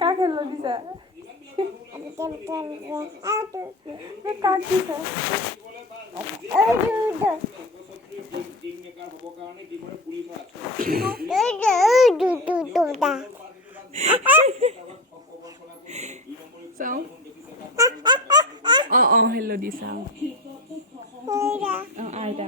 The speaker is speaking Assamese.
কাক খেলো দিছা কাক দিছা চাওঁ অঁ হেল্ল' দি চাওঁ অঁ আইতা